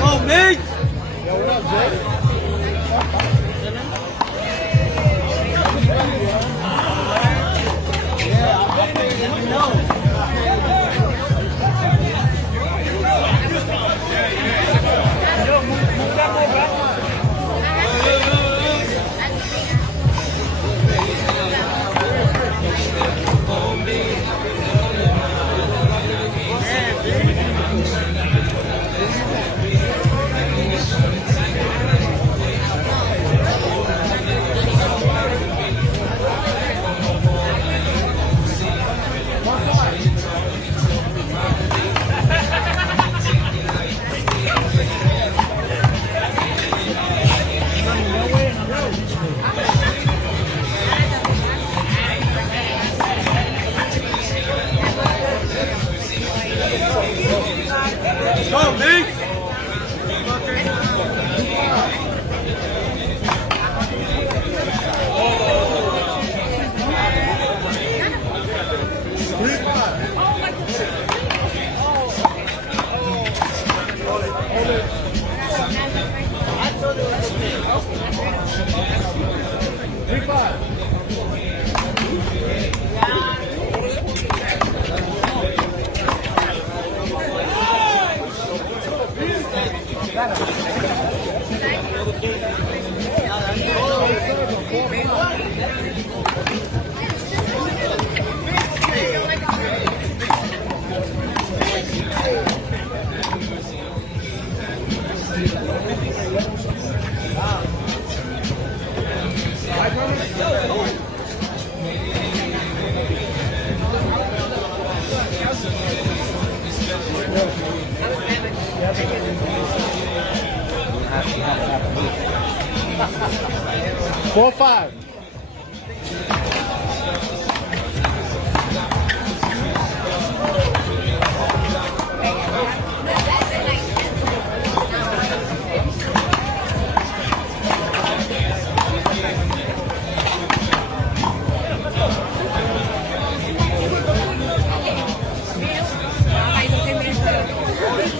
Oh, Migz! Yo, what up, Jay? Go, Migz! Four, five.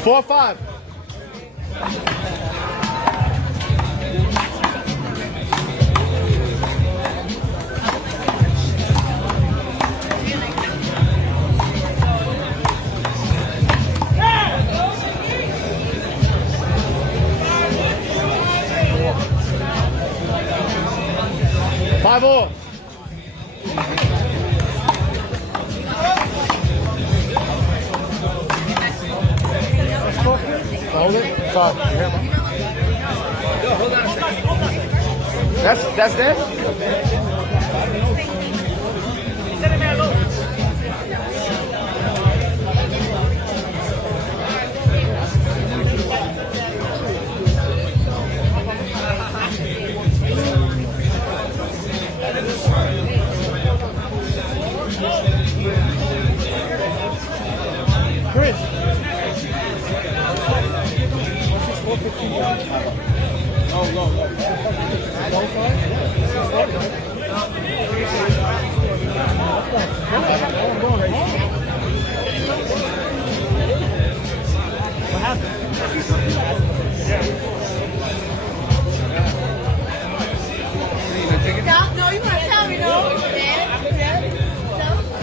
Four, five. Five all. Hold it. Sorry. Herman. Yo, hold on a second. That's there? Chris. What happened? No, you want to tell me, no? Dad? No?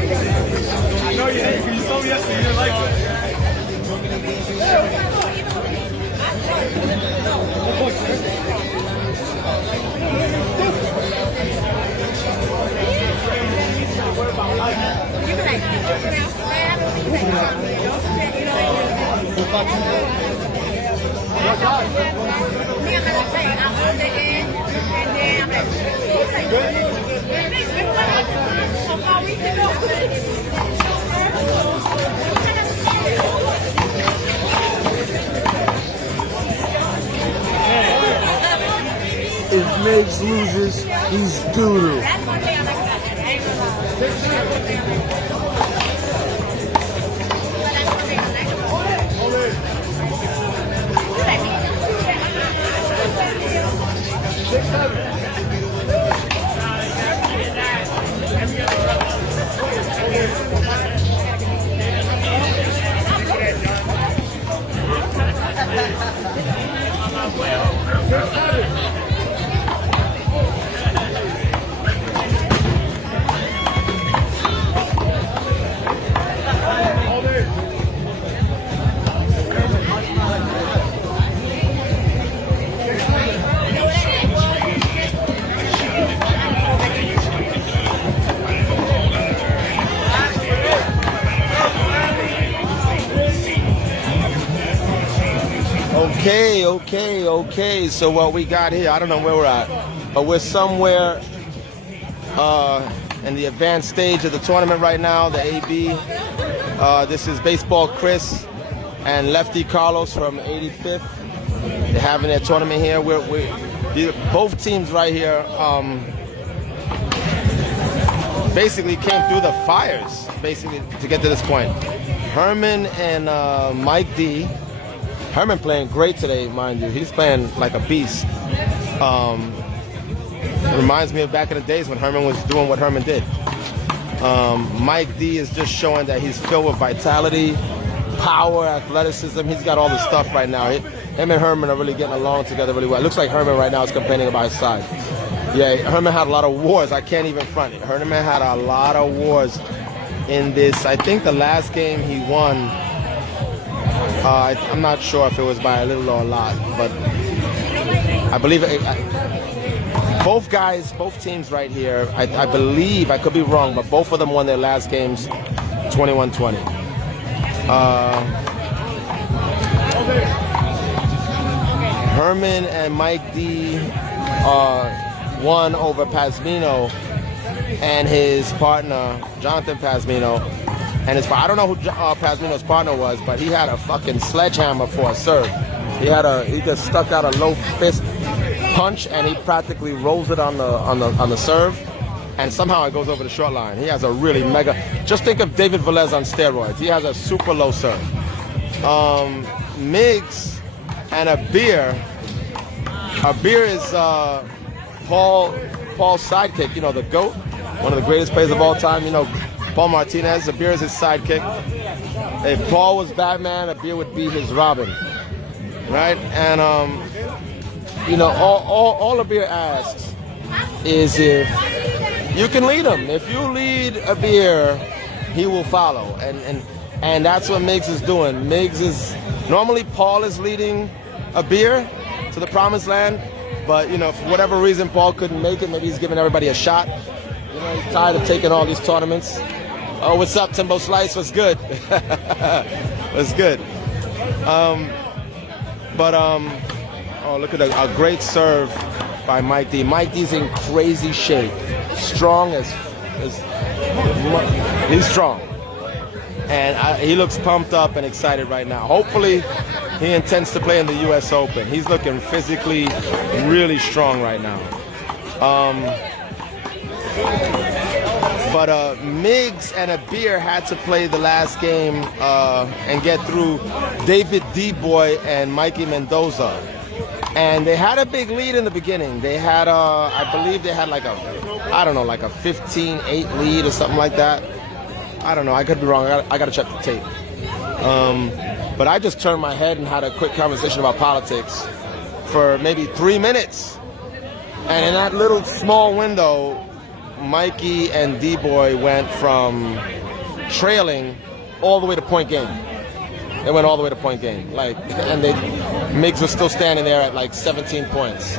I know you hate it because you told me yesterday you didn't like it. If Migz loses, he's doo-doo. Okay. So what we got here, I don't know where we're at, but we're somewhere in the advanced stage of the tournament right now, the AB. This is Baseball Chris and Lefty Carlos from 85th. They're having their tournament here. Both teams right here basically came through the fires, basically, to get to this point. Herman and Mike D. Herman playing great today, mind you. He's playing like a beast. Reminds me of back in the days when Herman was doing what Herman did. Mike D is just showing that he's filled with vitality, power, athleticism. He's got all the stuff right now. Him and Herman are really getting along together really well. It looks like Herman right now is campaigning by his side. Yeah, Herman had a lot of wars. I can't even front it. Herman had a lot of wars in this. I think the last game he won, I'm not sure if it was by a little or a lot, but I believe both teams right here, I believe, I could be wrong, but both of them won their last games 21-20. Herman and Mike D won over Pasmino and his partner, Jonathan Pasmino. And I don't know who Pasmino's partner was, but he had a fucking sledgehammer for a serve. He just stuck out a low fist punch, and he practically rolls it on the serve, and somehow it goes over the short line. He has a really mega. Just think of David Velez on steroids. He has a super low serve. Migz and Abir. Abir is Paul's sidekick. You know, the GOAT, one of the greatest players of all time. You know, Paul Martinez. Abir is his sidekick. If Paul was Batman, Abir would be his Robin, right? And you know, all Abir asks is if you can lead him. If you lead Abir, he will follow, and that's what Migz is doing. Migz is normally Paul is leading Abir to the promised land, but you know, for whatever reason, Paul couldn't make it. Maybe he's giving everybody a shot. You know, he's tired of taking all these tournaments. Oh, what's up, Timbo Slice? What's good? What's good? Oh, look at a great serve by Mike D. Mike D's in crazy shape, strong as he's strong, and he looks pumped up and excited right now. Hopefully, he intends to play in the U.S. Open. He's looking physically really strong right now. But Migz and Abir had to play the last game and get through David D-Boy and Mikey Mendoza. And they had a big lead in the beginning. They had, I believe they had like a 15-8 lead or something like that. I don't know, I could be wrong. I got to check the tape. But I just turned my head and had a quick conversation about politics for maybe 3 minutes. And in that little small window, Mikey and D-Boy went from trailing all the way to point game. They went all the way to point game. Like, and Migz was still standing there at like 17 points.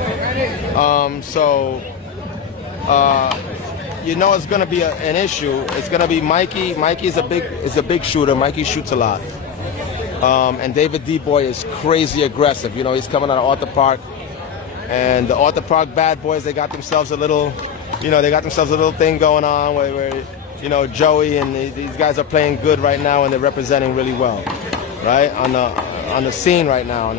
You know it's going to be an issue. It's going to be Mikey. Mikey is a big shooter. Mikey shoots a lot. And David D-Boy is crazy aggressive. You know, he's coming out of Arthur Park. And the Arthur Park bad boys, they got themselves a little thing going on where you know, Joey and these guys are playing good right now, and they're representing really well, right, on the scene right now.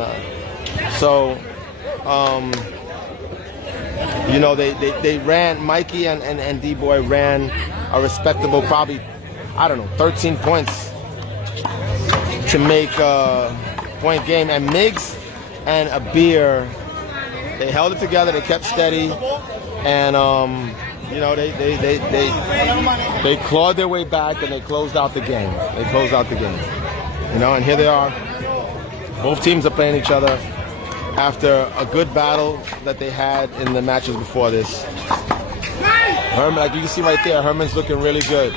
You know, they ran, Mikey and D-Boy ran a respectable, probably, I don't know, 13 points to make a point game. And Migz and Abir, they held it together, they kept steady, and you know, they clawed their way back, and they closed out the game. You know, and here they are. Both teams are playing each other after a good battle that they had in the matches before this. Herman, like you can see right there, Herman's looking really good.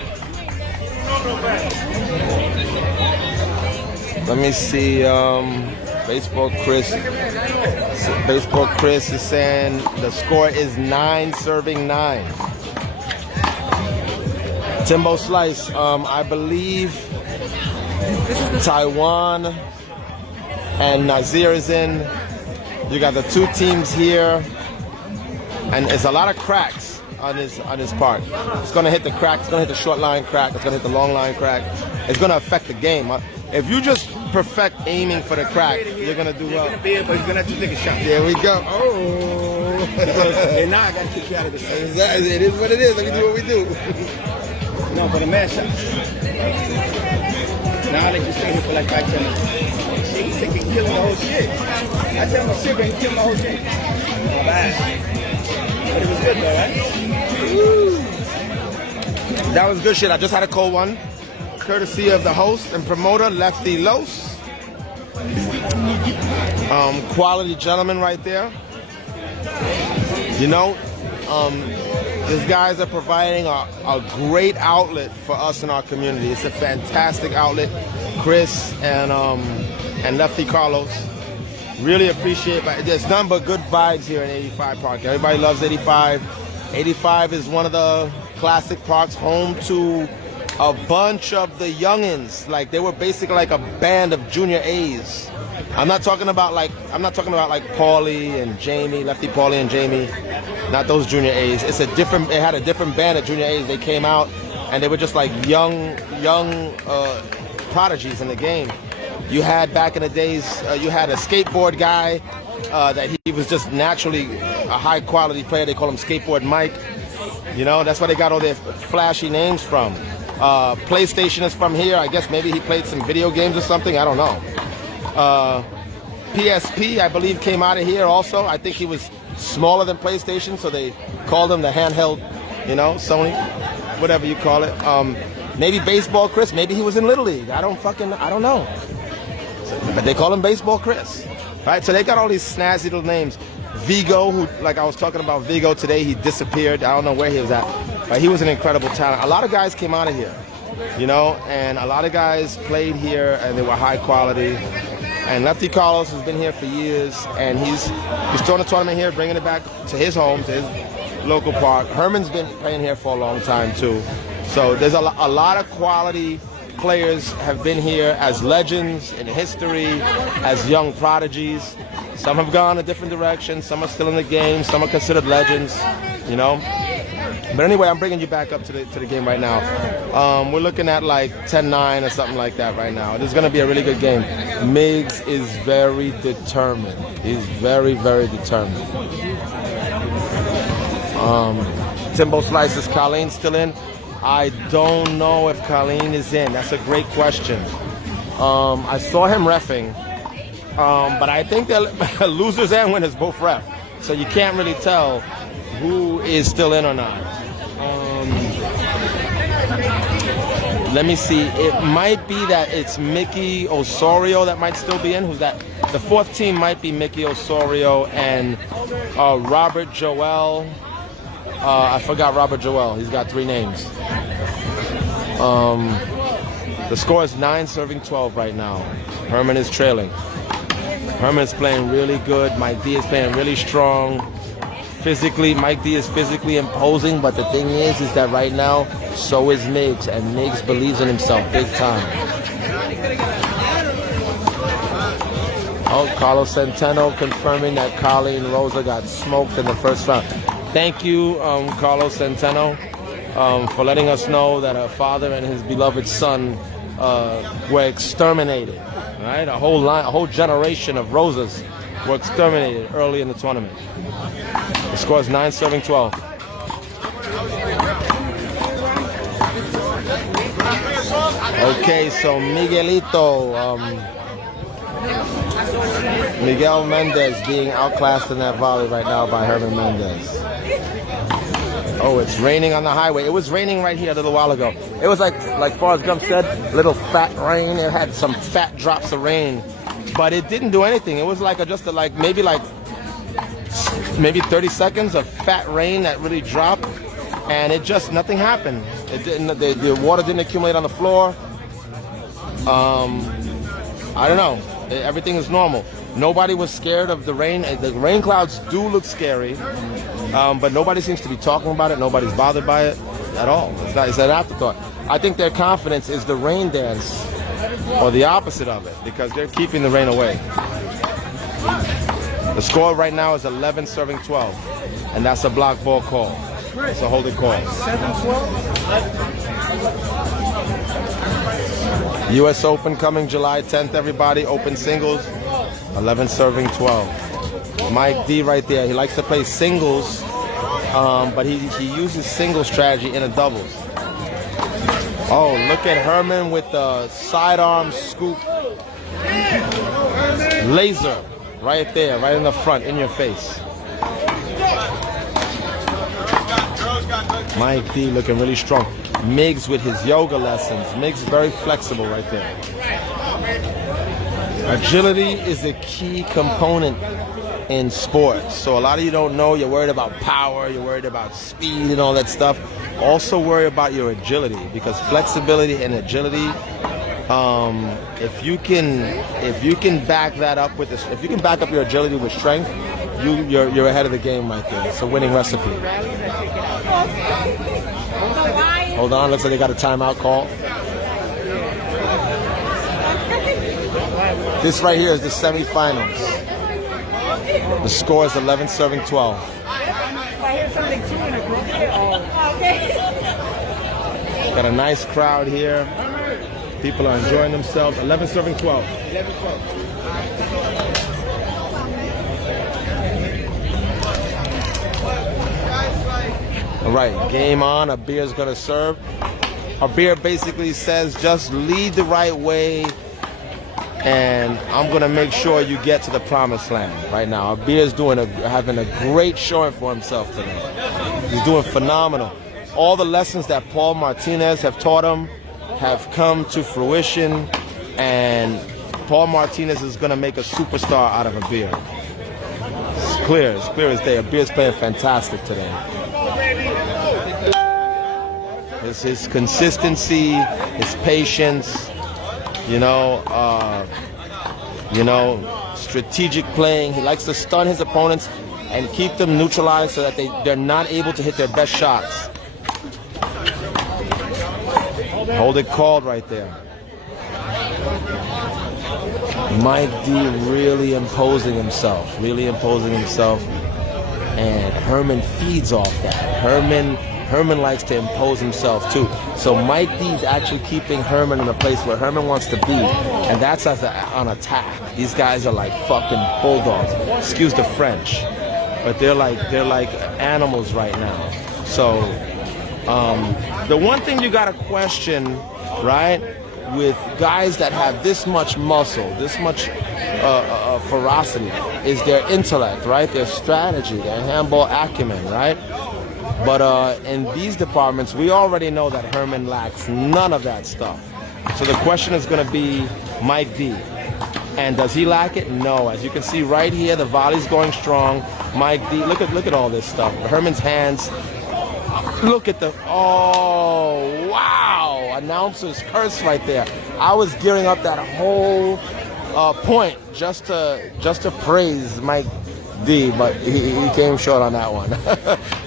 Let me see, Baseball Chris is saying the score is 9-9. Timbo Slice, I believe Taiwan and Nazir is in. You got the two teams here, and it's a lot of cracks on this part. It's gonna hit the crack, it's gonna hit the short line crack, it's gonna hit the long line crack. It's gonna affect the game. If you just perfect aiming for the crack, you're gonna do well. He's gonna be able, but he's gonna have to take a shot. There we go. Oh. And now I gotta kick you out of the set. It is what it is. Let me do what we do. No, but a man shot. Now that you stay here for like 5-10 minutes. He's thinking killing the whole shit. I tell him to sit there and kill the whole shit. Not bad. But it was good though, right? Woo. That was good shit. I just had a cold one. Courtesy of the host and promoter, Lefty Los. Quality gentleman right there. You know, these guys are providing a great outlet for us in our community. It's a fantastic outlet. Chris and Lefty Carlos. Really appreciate it. There's nothing but good vibes here in 85 Park. Everybody loves 85. 85 is one of the classic parks, home to a bunch of the youngins. Like, they were basically like a band of junior A's. I'm not talking about like Paulie and Jamie, Lefty Paulie and Jamie, not those junior A's. It had a different band of junior A's. They came out and they were just like young prodigies in the game. You had back in the days, you had a skateboard guy that he was just naturally a high quality player. They call him Skateboard Mike. You know, that's where they got all their flashy names from. PlayStation is from here. I guess maybe he played some video games or something. I don't know. PSP, I believe, came out of here also. I think he was smaller than PlayStation, so they called him the handheld, you know, Sony, whatever you call it. Maybe Baseball Chris. Maybe he was in Little League. I don't know. But they call him Baseball Chris, right? So they got all these snazzy little names. Vigo, who, like I was talking about Vigo today, he disappeared. I don't know where he was at, but he was an incredible talent. A lot of guys came out of here, you know, and a lot of guys played here, and they were high quality. And Lefty Carlos has been here for years, and he's throwing a tournament here, bringing it back to his home, to his local park. Herman's been playing here for a long time too. So there's a lot of quality players have been here as legends in history, as young prodigies. Some have gone a different direction, some are still in the game, some are considered legends, you know. But anyway, I'm bringing you back up to the game right now. We're looking at like 10-9 or something like that right now. This is going to be a really good game. Migz is very determined. He's very, very determined. Timbo Slice, is Colleen still in? I don't know if Colleen is in. That's a great question. I saw him reffing, but I think they're losers and winners both ref. So you can't really tell who is still in or not. Let me see. It might be that it's Mickey Osorio that might still be in. Who's that? The fourth team might be Mickey Osorio and Robert Joel. I forgot Robert Joel. He's got 3 names. The score is 9 serving 12 right now. Herman is trailing. Herman is playing really good. Mike D is playing really strong. Physically, Mike D is physically imposing, but the thing is that right now, so is Migz, and Migz believes in himself big time. Oh, Carlos Centeno confirming that Colleen Rosa got smoked in the first round. Thank you, Carlos Centeno, for letting us know that her father and his beloved son were exterminated. Right, a whole generation of Rosas were exterminated early in the tournament. The score is 9 serving 12. Okay, so Miguel Mendez being outclassed in that volley right now by Herman Mendez. Oh, it's raining on the highway. It was raining right here a little while ago. It was like Forrest Gump said, little fat rain. It had some fat drops of rain, but it didn't do anything. It was like maybe 30 seconds of fat rain that really dropped, and nothing happened. It didn't. The water didn't accumulate on the floor. I don't know. Everything is normal. Nobody was scared of the rain. The rain clouds do look scary, but nobody seems to be talking about it. Nobody's bothered by it at all. It's an afterthought. I think their confidence is the rain dance, or the opposite of it, because they're keeping the rain away. The score right now is 11 serving 12, and that's a block ball call. It's a holding call. 7-12. U.S. Open coming July 10th, everybody. Open singles, 11 serving 12. Mike D right there. He likes to play singles, but he uses single strategy in a doubles. Oh, look at Herman with the sidearm scoop. Laser right there, right in the front, in your face. Mike D looking really strong. Migz with his yoga lessons. Migz is very flexible right there. Agility is a key component in sports. So a lot of you don't know, you're worried about power, you're worried about speed and all that stuff. Also worry about your agility, because flexibility and agility, if you can back that up with this, if you can back up your agility with strength, you're ahead of the game right there. It's a winning recipe. Hold on, looks like they got a timeout call. This right here is the semifinals. The score is 11 serving 12. Got a nice crowd here. People are enjoying themselves. 11 serving 12. All right, game on. Abir's gonna serve. Abir basically says, just lead the right way, and I'm gonna make sure you get to the promised land. Right now, Abir's having a great showing for himself today. He's doing phenomenal. All the lessons that Paul Martinez have taught him have come to fruition, and Paul Martinez is gonna make a superstar out of Abir. It's clear as day. Abir's playing fantastic today. It's his consistency, his patience, strategic playing. He likes to stun his opponents and keep them neutralized so that they're not able to hit their best shots. Hold it called right there. Mike D really imposing himself, and Herman feeds off that. Herman likes to impose himself too. So Mike D's actually keeping Herman in a place where Herman wants to be, and that's on attack. These guys are like fucking bulldogs. Excuse the French, but they're like animals right now. So the one thing you gotta question, right, with guys that have this much muscle, this much ferocity, is their intellect, right? Their strategy, their handball acumen, right? But in these departments, we already know that Herman lacks none of that stuff. So the question is going to be Mike D. And does he lack it? No. As you can see right here, the volley's going strong. Mike D, look at all this stuff. Herman's hands. Look at oh, wow. announcer's curse right there. I was gearing up that whole point just to praise Mike D, but he came short on that one.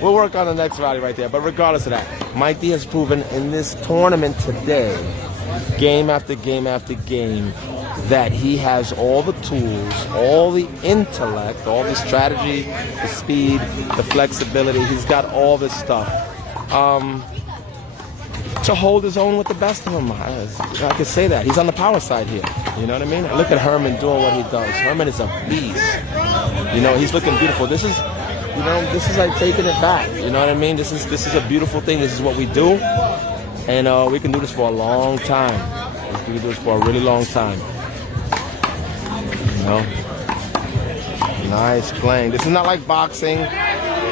We'll work on the next rally right there. But regardless of that, Mike D has proven in this tournament today, game after game after game, that he has all the tools, all the intellect, all the strategy, the speed, the flexibility. He's got all this stuff to hold his own with the best of them. I can say that. He's on the power side here. You know what I mean? Look at Herman doing what he does. Herman is a beast. You know, he's looking beautiful. This is, you know, this is like taking it back. You know what I mean? This is a beautiful thing. This is what we do. And we can do this for a long time. We can do this for a really long time. You know? Nice playing. This is not like boxing.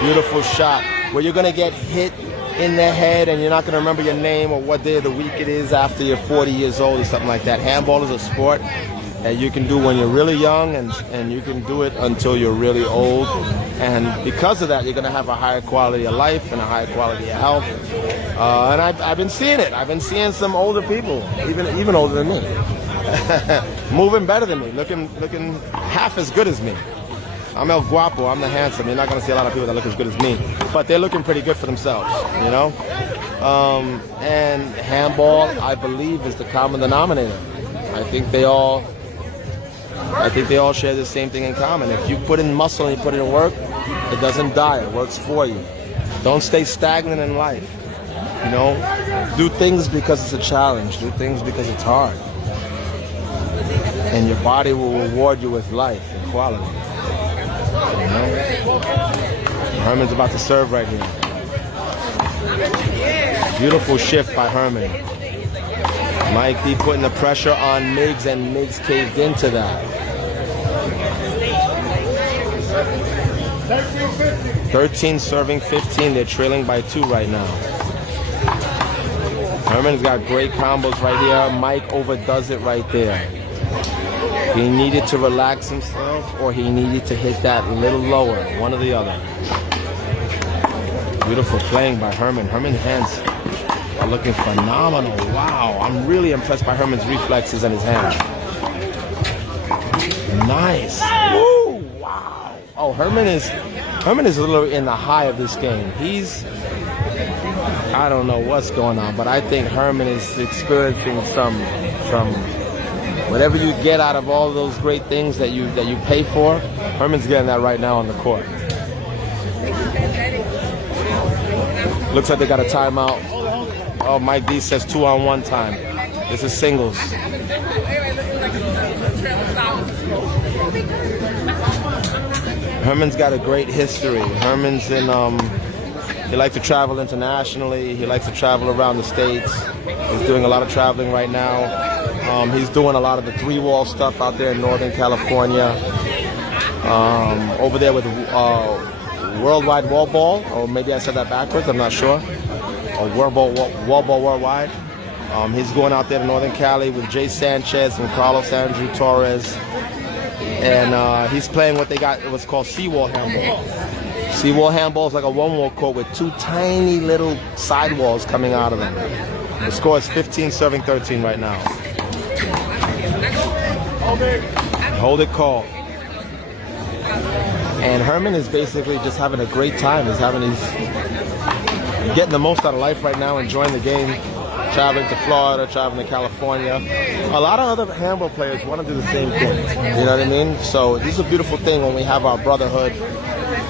Beautiful shot where you're going to get hit in the head and you're not going to remember your name or what day of the week it is after you're 40 years old or something like that. Handball is a sport that you can do when you're really young and you can do it until you're really old. And because of that, you're going to have a higher quality of life and a higher quality of health. And I've been seeing it. I've been seeing some older people, even older than me, moving better than me, looking half as good as me. I'm El Guapo, I'm the handsome. You're not going to see a lot of people that look as good as me, but they're looking pretty good for themselves, you know? And handball, I believe, is the common denominator. I think they all share the same thing in common. If you put in muscle and you put in work, it doesn't die, it works for you. Don't stay stagnant in life, you know? Do things because it's a challenge, do things because it's hard. And your body will reward you with life and quality. You know? Herman's about to serve right here. Beautiful shift by Herman. Mike D putting the pressure on Migz, and Migz caved into that. 13 serving 15. They're trailing by 2 right now. Herman's got great combos right here. Mike overdoes it right there. He needed to relax himself, or he needed to hit that a little lower, one or the other. Beautiful playing by Herman. Herman's hands are looking phenomenal. Wow, I'm really impressed by Herman's reflexes and his hands. Nice. Woo, wow. Oh, Herman is a little in the high of this game. I don't know what's going on, but I think Herman is experiencing some whatever you get out of all those great things that you pay for. Herman's getting that right now on the court. Looks like they got a timeout. Oh, Mike D says 2-on-1 time. This is singles. Herman's got a great history. Herman's in, he likes to travel internationally. He likes to travel around the States. He's doing a lot of traveling right now. He's doing a lot of the 3-wall stuff out there in Northern California. Over there with Worldwide Wall Ball, or maybe I said that backwards, I'm not sure. Or Wall Ball Worldwide. He's going out there to Northern Cali with Jay Sanchez and Carlos Andrew Torres. And he's playing what they got, what's called Seawall Handball. Seawall Handball is like a 1-wall court with 2 tiny little sidewalls coming out of them. The score is 15 serving 13 right now. Hold it call. And Herman is basically just having a great time. He's getting the most out of life right now, enjoying the game, traveling to Florida, traveling to California. A lot of other handball players want to do the same thing. You know what I mean? So this is a beautiful thing when we have our brotherhood.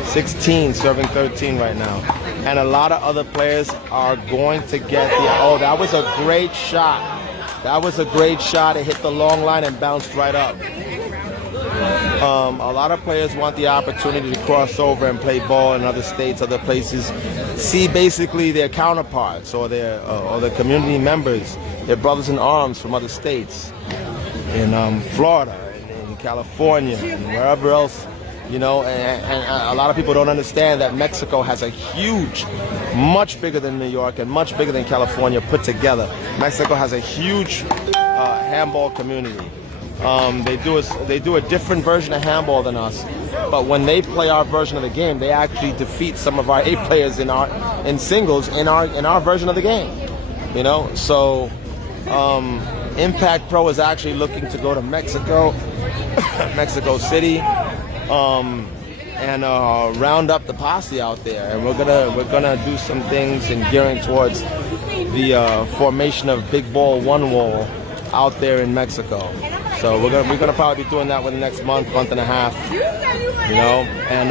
16 serving 13 right now. And a lot of other players are going to get the... Oh, that was a great shot. That was a great shot. It hit the long line and bounced right up. A lot of players want the opportunity to cross over and play ball in other states, other places, see basically their counterparts or their community members, their brothers in arms from other states, in Florida, in California, and wherever else, you know. And a lot of people don't understand that Mexico has a huge, much bigger than New York and much bigger than California put together. Mexico has a huge handball community. They do a different version of handball than us, but when they play our version of the game, they actually defeat some of our A players in singles in our version of the game. You know, so Impact Pro is actually looking to go to Mexico, Mexico City, and round up the posse out there. And we're gonna do some things and gearing towards the formation of Big Ball One Wall out there in Mexico. So we're gonna probably be doing that within the next month and a half. You know, and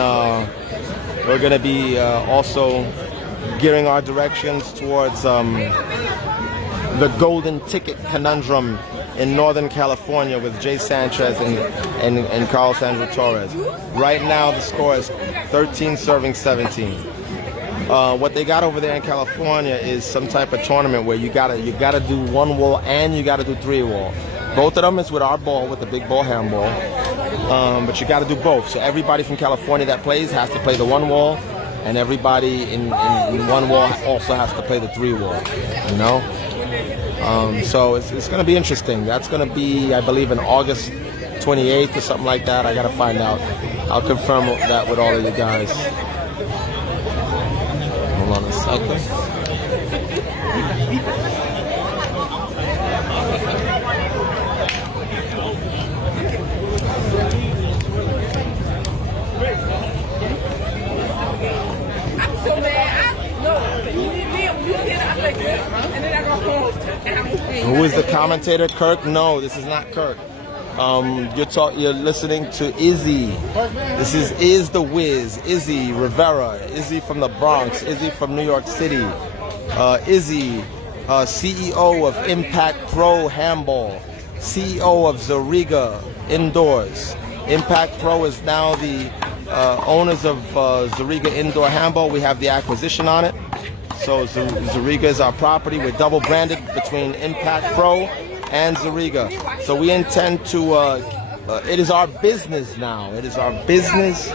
we're gonna be also gearing our directions towards the golden ticket conundrum in Northern California with Jay Sanchez and Carlos Sandro Torres. Right now the score is 13 serving 17. What they got over there in California is some type of tournament where you gotta do one wall and you gotta do three wall. Both of them is with our ball, with the big ball handball, but you gotta do both. So everybody from California that plays has to play the one wall, and everybody in one wall also has to play the three wall. You know. So it's going to be interesting. That's going to be, I believe, in August 28th or something like that. I got to find out. I'll confirm that with all of you guys. Hold on a second. Who is the commentator? Kirk? No, this is not Kirk. You're listening to Izzy. This is the Wiz. Izzy Rivera. Izzy from the Bronx. Izzy from New York City. Izzy, CEO of Impact Pro Handball. CEO of Zuriga Indoors. Impact Pro is now the owners of Zuriga Indoor Handball. We have the acquisition on it. So Zuriga is our property. We're double branded between Impact Pro and Zuriga. So we intend to, it is our business now. It is our business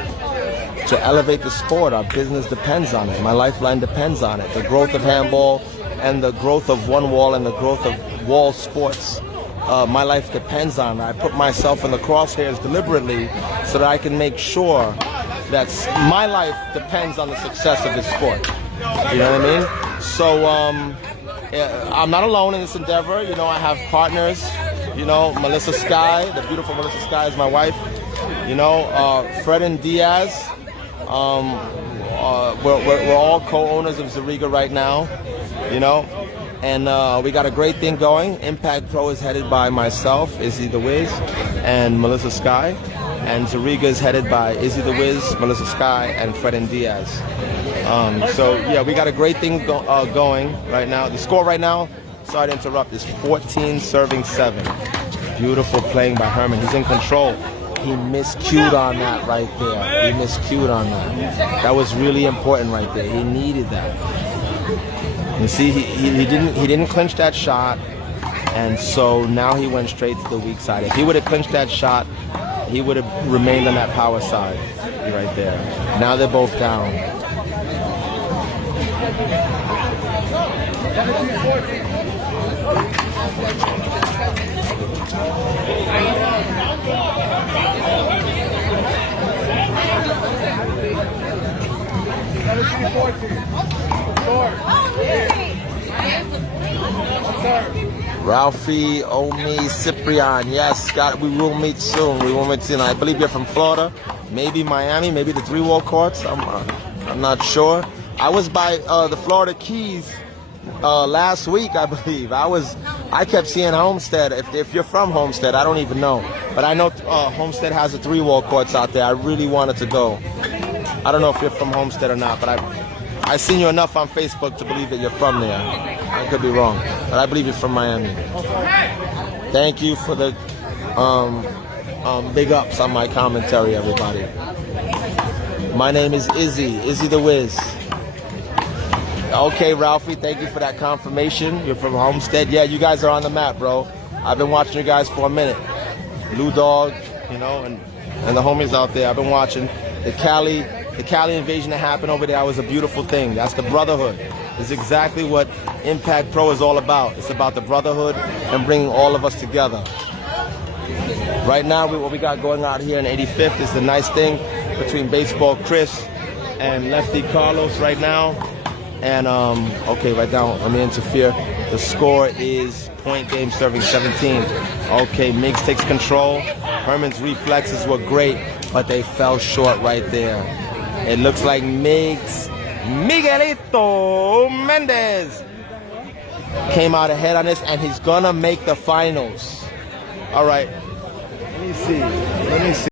to elevate the sport. Our business depends on it. My lifeline depends on it. The growth of handball and the growth of one wall and the growth of wall sports. My life depends on it. I put myself in the crosshairs deliberately so that I can make sure that my life depends on the success of this sport. You know what I mean? So I'm not alone in this endeavor. You know, I have partners. You know, Melissa Sky, the beautiful Melissa Sky is my wife. You know, Fred and Diaz. We're all co-owners of Zuriga right now. You know, and we got a great thing going. Impact Pro is headed by myself, Izzy the Wiz, and Melissa Sky. And Zuriga is headed by Izzy the Wiz, Melissa Sky, and Fred and Diaz. So yeah, we got a great thing going right now. The score right now, sorry to interrupt, is 14 serving 7. Beautiful playing by Herman. He's in control. He miscued on that right there. He miscued on that. That was really important right there. He needed that. You see, he didn't clinch that shot, and so now he went straight to the weak side. If he would have clinched that shot, he would have remained on that power side right there. Now they're both down. Ralphie, Omi, Cyprian, yes, we will meet soon. We will meet soon. I believe you're from Florida, maybe Miami, maybe the 3-wall courts. I'm not sure. I was by the Florida Keys last week, I believe. I kept seeing Homestead. If you're from Homestead, I don't even know, but I know Homestead has the 3-wall courts out there. I really wanted to go. I don't know if you're from Homestead or not, but I seen you enough on Facebook to believe that you're from there. I could be wrong, but I believe you're from Miami. Thank you for the big ups on my commentary, everybody. My name is Izzy the Wiz. Okay, Ralphie, thank you for that confirmation. You're from Homestead. Yeah, you guys are on the map, bro. I've been watching you guys for a minute. Lou Dog, you know, and the homies out there. I've been watching the Cali invasion that happened over there. Was a beautiful thing. That's the brotherhood. It's exactly what Impact Pro is all about. It's about the brotherhood and bringing all of us together. Right now, what we got going out here in 85th is the nice thing between Baseball Chris and Lefty Carlos right now. And okay, right now, let me interfere. The score is point game serving 17. Okay, Migz takes control. Herman's reflexes were great, but they fell short right there. It looks like Miguelito Mendez came out ahead on this, and he's gonna make the finals. All right, let me see.